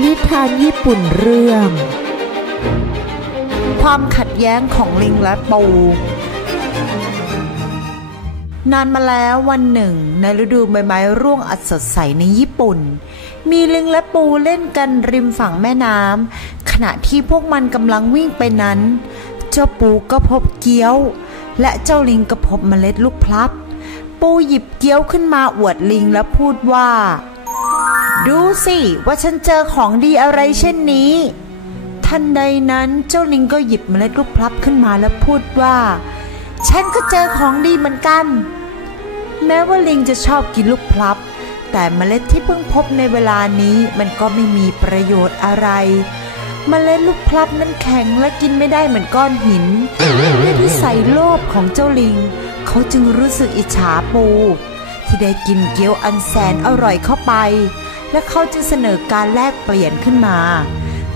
นิทานญี่ปุ่นเรื่องความขัดแย้งของลิงและปูนานมาแล้ววันหนึ่งในฤดูใบไม้ร่วงอันสดใสในญี่ปุ่นมีลิงและปูเล่นกันริมฝั่งแม่น้ำขณะที่พวกมันกำลังวิ่งไปนั้นเจ้าปูก็พบเกี้ยวและเจ้าลิงก็พบเมล็ดลูกพลับปูหยิบเกี้ยวขึ้นมาอวดลิงและพูดว่าดูสิว่าฉันเจอของดีอะไรเช่นนี้ทันใดนั้นเจ้าลิงก็หยิบเมล็ดลูกพลับขึ้นมาและพูดว่าฉันก็เจอของดีเหมือนกันแม้ว่าลิงจะชอบกินลูกพลับแต่เมล็ดที่เพิ่งพบในเวลานี้มันก็ไม่มีประโยชน์อะไรเมล็ดลูกพลับนั้นแข็งและกินไม่ได้เหมือนก้อนหินด้วยนิสัยโลภของเจ้าลิงเขาจึงรู้สึกอิจฉาปูที่ได้กินเกี๊ยวอันแสนอร่อยเข้าไปและเขาจึงเสนอการแลกเปลี่ยนขึ้นมา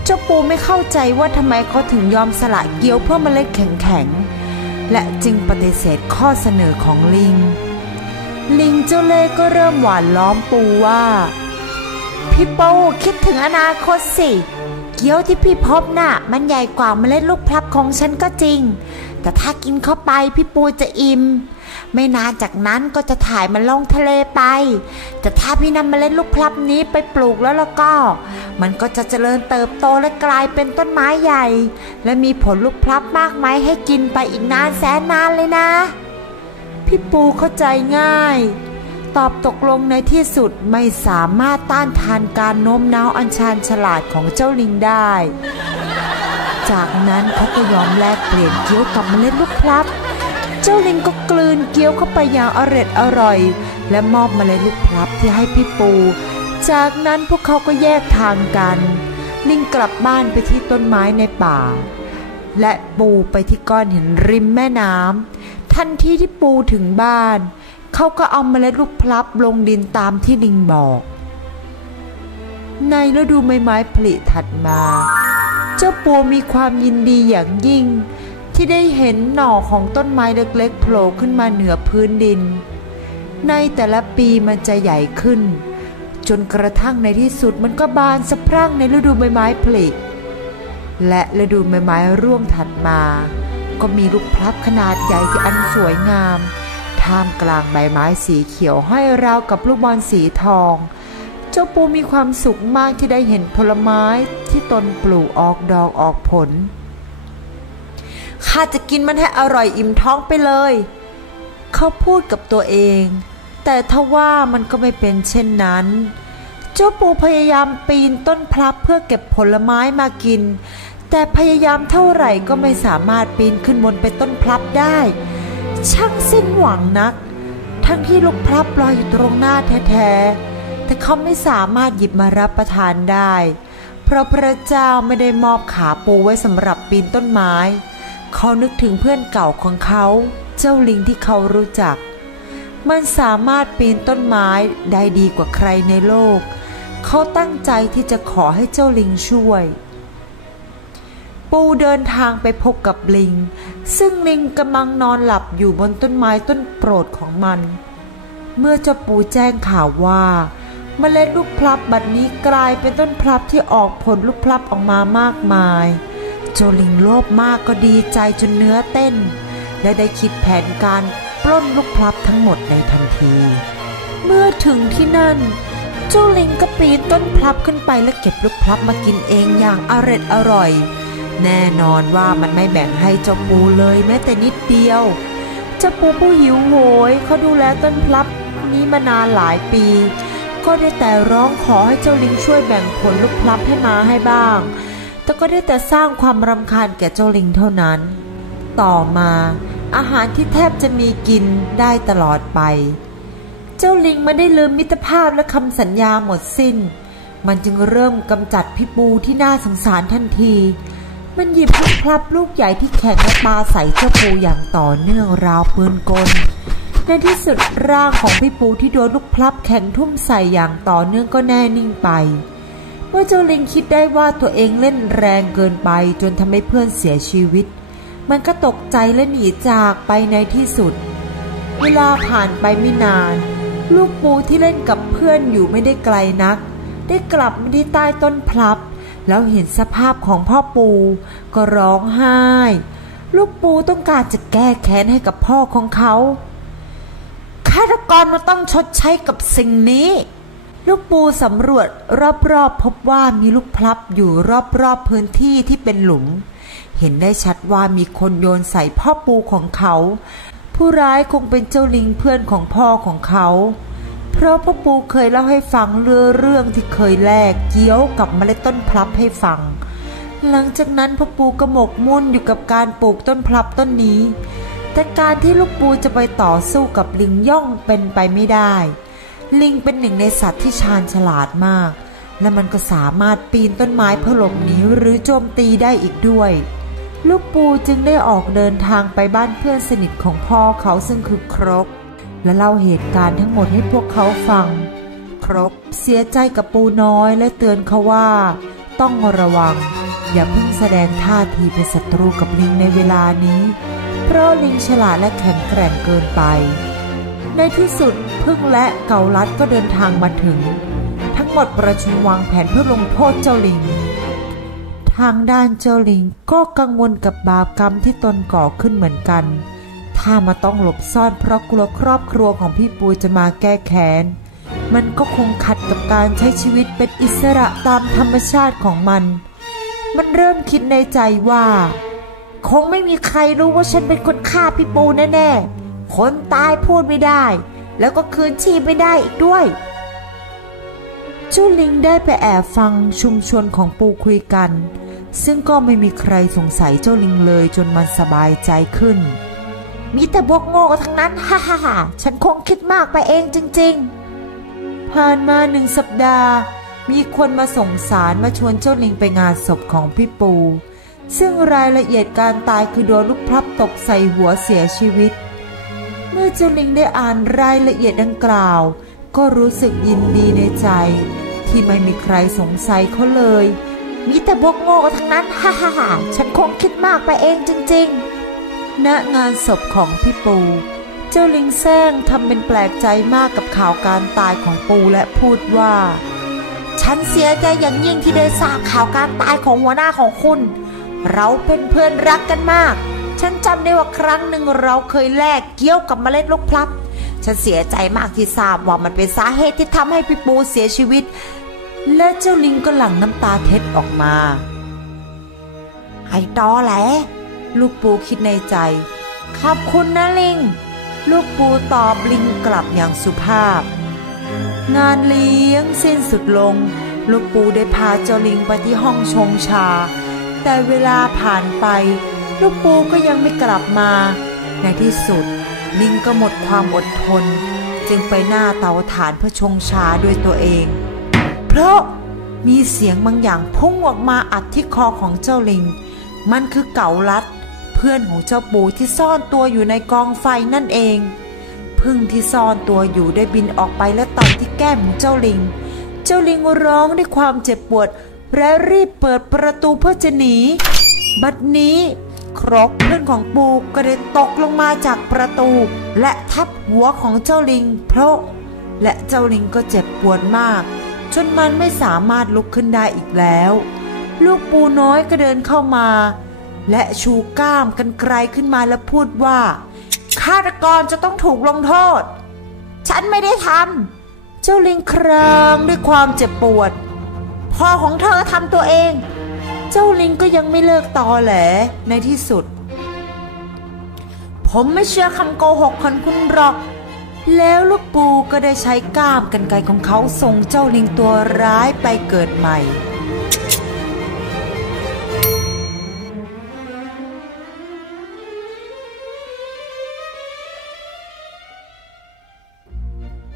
เจ้าปูไม่เข้าใจว่าทำไมเขาถึงยอมสละเกี๊ยวเพื่อเมล็ดแข็งๆและจึงปฏิเสธข้อเสนอของลิงเจ้าเล่ห์ก็เริ่มหว่านล้อมปูว่าพี่ปูคิดถึงอนาคตสิเกี๊ยวที่พี่พบน่ะมันใหญ่กว่าเมล็ดลูกพลับของฉันก็จริงแต่ถ้ากินเข้าไปพี่ปูจะอิ่มไม่นานจากนั้นก็จะถ่ายมันลงทะเลไปแต่ถ้าพี่นำเมล็ดลูกพลับนี้ไปปลูกแล้วก็มันก็จะเจริญเติบโตและกลายเป็นต้นไม้ใหญ่และมีผลลูกพลับมากมายให้กินไปอีกนานแสนนานเลยนะพี่ปูเข้าใจง่ายตอบตกลงในที่สุดไม่สามารถต้านทานการโน้มน้าวอันชาญฉลาดของเจ้าลิงได้จากนั้นเขาก็ยอมแลกเปลี่ยนเกี๊ยวกับเมล็ดลูกพลับเจ้าลิงก็กลืนเกี๊ยวเข้าไปอย่างอร่อยและมอบเมล็ดลูกพลับที่ให้พี่ปูจากนั้นพวกเขาก็แยกทางกันลิงกลับบ้านไปที่ต้นไม้ในป่าและปูไปที่ก้อนหินริมแม่น้ำทันทีที่ปูถึงบ้านเขาก็เอาเมล็ดลูกพลับลงดินตามที่ลิงบอกในฤดูใบไม้ผลิถัดมาเจ้าปูมีความยินดีอย่างยิ่งที่ได้เห็นหน่อของต้นไม้เล็กๆโผล่ขึ้นมาเหนือพื้นดินในแต่ละปีมันจะใหญ่ขึ้นจนกระทั่งในที่สุดมันก็บานสะพรั่งในฤดูใบไม้ผลิและฤดูใบไม้ร่วงถัดมาก็มีลูกพลับขนาดใหญ่ที่อันสวยงามท่ามกลางใบไม้สีเขียวห้อยราวกับลูกบอลสีทองเจ้าปูมีความสุขมากที่ได้เห็นผลไม้ที่ตนปลูกออกดอกออกผลข้าจะกินมันให้อร่อยอิ่มท้องไปเลยเขาพูดกับตัวเองแต่ทว่ามันก็ไม่เป็นเช่นนั้นเจ้าปูพยายามปีนต้นพลับเพื่อเก็บผลไม้มากินแต่พยายามเท่าไหร่ก็ไม่สามารถปีนขึ้นบนไปต้นพลับได้ช่างสิ้นหวังนักทั้งที่ลูกพลับลอยอยู่ตรงหน้าแท้ๆแต่เขาไม่สามารถหยิบมารับประทานได้เพราะพระเจ้าไม่ได้มอบขาปูไว้สำหรับปีนต้นไม้เขานึกถึงเพื่อนเก่าของเขาเจ้าลิงที่เขารู้จักมันสามารถปีนต้นไม้ได้ดีกว่าใครในโลกเขาตั้งใจที่จะขอให้เจ้าลิงช่วยปูเดินทางไปพบกับลิงซึ่งลิงกำลังนอนหลับอยู่บนต้นไม้ต้นโปรดของมันเมื่อเจ้าปูแจ้งข่าวว่าเมล็ดลูกพลับบัดนี้กลายเป็นต้นพลับที่ออกผลลูกพลับออกมามากมายเจ้าลิงโลภมากก็ดีใจจนเนื้อเต้นและได้คิดแผนการปล้นลูกพลับทั้งหมดในทันทีเมื่อถึงที่นั่นเจ้าลิงก็ปีนต้นพลับขึ้นไปและเก็บลูกพลับมากินเองอย่างอร่อยแน่นอนว่ามันไม่แบ่งให้เจ้าปูเลยแม้แต่นิดเดียวเจ้าปูผู้หิวโหยเขาดูแลต้นพลับนี้มานานหลายปีก็ได้แต่ร้องขอให้เจ้าลิงช่วยแบ่งผลลูกพลับให้มาให้บ้างแต่ก็ได้แต่สร้างความรำคาญแก่เจ้าลิงเท่านั้นต่อมาอาหารที่แทบจะมีกินได้ตลอดไปเจ้าลิงไม่ได้ลืมมิตรภาพและคำสัญญาหมดสิ้นมันจึงเริ่มกำจัดพี่ปูที่น่าสงสารทันทีมันหยิบลูกพลับลูกใหญ่ที่แข็งและปาใส่เจ้าปูอย่างต่อเนื่องราวปืนกลในที่สุดร่างของพี่ปูที่โดนลูกพลับแข็งทุ่มใส่อย่างต่อเนื่องก็แน่นิ่งไปเมื่อเจ้าลิงคิดได้ว่าตัวเองเล่นแรงเกินไปจนทำให้เพื่อนเสียชีวิตมันก็ตกใจและหนีจากไปในที่สุดเวลาผ่านไปไม่นานลูกปูที่เล่นกับเพื่อนอยู่ไม่ได้ไกลนัก ได้กลับมาที่ใต้ต้นพลับแล้วเห็นสภาพของพ่อปูก็ร้องไห้ลูกปูต้องการจะแก้แค้นให้กับพ่อของเขาฆาตกรมาต้องชดใช้กับสิ่งนี้ลูกปูสำรวจรอบๆพบว่ามีลูกพลับอยู่รอบๆพื้นที่ที่เป็นหลุมเห็นได้ชัดว่ามีคนโยนใส่พ่อปูของเขาผู้ร้ายคงเป็นเจ้าลิงเพื่อนของพ่อของเขาเพราะพ่อปูเคยเล่าให้ฟังเรื่องที่เคยแลกเกี้ยวกับเมล็ดต้นพลับให้ฟังหลังจากนั้นพ่อปูก็หมกมุ่นอยู่กับการปลูกต้นพลับต้นนี้แต่การที่ลูกปูจะไปต่อสู้กับลิงย่อมเป็นไปไม่ได้ลิงเป็นหนึ่งในสัตว์ที่ชาญฉลาดมากและมันก็สามารถปีนต้นไม้เพื่อหลบหนีหรือโจมตีได้อีกด้วยลูกปูจึงได้ออกเดินทางไปบ้านเพื่อนสนิทของพ่อเขาซึ่งคือครกและเล่าเหตุการณ์ทั้งหมดให้พวกเขาฟังครกเสียใจกับปูน้อยและเตือนเขาว่าต้องระวังอย่าเพิ่งแสดงท่าทีเป็นศัตรูกับลิงในเวลานี้เพราะลิงฉลาดและแข็งแกร่งเกินไปในที่สุดพึ่งและเกาลัดก็เดินทางมาถึงทั้งหมดประชุมวางแผนเพื่อลงโทษเจ้าลิงทางด้านเจ้าลิงก็กังวลกับบาปกรรมที่ตนก่อขึ้นเหมือนกันถ้ามาต้องหลบซ่อนเพราะกลัวครอบครัวของพี่ปูจะมาแก้แค้นมันก็คงขัดกับการใช้ชีวิตเป็นอิสระตามธรรมชาติของมันเริ่มคิดในใจว่าคงไม่มีใครรู้ว่าฉันเป็นคนฆ่าพี่ปูแน่ๆคนตายพูดไม่ได้แล้วก็คืนชีพไม่ได้อีกด้วยเจ้าลิงได้ไปแอบฟังชุมชนของปูคุยกันซึ่งก็ไม่มีใครสงสัยเจ้าลิงเลยจนมันสบายใจขึ้นมีแต่พวกโง่ทั้งนั้นฮ่าฮ่าฉันคงคิดมากไปเองจริงๆผ่านมา1 สัปดาห์มีคนมาส่งสารมาชวนเจ้าลิงไปงานศพของพี่ปูซึ่งรายละเอียดการตายคือโดนลูกพลับตกใส่หัวเสียชีวิตเมื่อเจ้าลิงได้อ่านรายละเอียดดังกล่าวก็รู้สึกยินดีในใจที่ไม่มีใครสงสัยเขาเลยมีแต่พวกโง่ทั้งนั้นฮ่าฮ่าฉันคงคิดมากไปเองจริงๆณงานศพของพี่ปูเจ้าลิงแซงทำเป็นแปลกใจมากกับข่าวการตายของปูและพูดว่าฉันเสียใจอย่างยิ่งที่ได้ทราบข่าวการตายของหัวหน้าของคุณเราเป็นเพื่อนรักกันมากฉันจำได้ว่าครั้งหนึ่งเราเคยแลกเกี้ยวกับเมล็ดลูกพลับฉันเสียใจมากที่ทราบว่ามันเป็นสาเหตุที่ทำให้พี่ปูเสียชีวิตและเจ้าลิงก็หลั่งน้ำตาเท็จออกมาไอ้ตอแหลลูกปูคิดในใจขอบคุณนะลิงลูกปูตอบลิงกลับอย่างสุภาพงานเลี้ยงสิ้นสุดลงลูกปูได้พาเจ้าลิงไปที่ห้องชงชาแต่เวลาผ่านไปลูกปูก็ยังไม่กลับมาในที่สุดลิงก็หมดความอดทนจึงไปหน้าเตาถ่านเพื่อชงชาด้วยตัวเองเพราะมีเสียงบางอย่างพุ่งออกมาอัดที่คอของเจ้าลิงมันคือเก๋าลัดเพื่อนของเจ้าปูที่ซ่อนตัวอยู่ในกองไฟนั่นเองผึ้งที่ซ่อนตัวอยู่ได้บินออกไปและต่อยที่แก้มของเจ้าลิงร้องด้วยความเจ็บปวดและรีบเปิดประตูเพื่อจะหนีบัดนี้ครกเพื่อนของปูก็ได้ตกลงมาจากประตูและทับหัวของเจ้าลิงเพราะและเจ้าลิงก็เจ็บปวดมากจนมันไม่สามารถลุกขึ้นได้อีกแล้วลูกปูน้อยก็เดินเข้ามาและชูก้ามกรรไกรขึ้นมาและพูดว่าฆาตกรจะต้องถูกลงโทษฉันไม่ได้ทำเจ้าลิงครางด้วยความเจ็บปวดพ่อของเธอทำตัวเองเจ้าลิงก็ยังไม่เลิกตอแหลในที่สุดผมไม่เชื่อคำโกหกของคุณหรอกแล้วลูกปูก็ได้ใช้ก้ามกรรไกรของเขาส่งเจ้าลิงตัวร้ายไปเกิดใหม่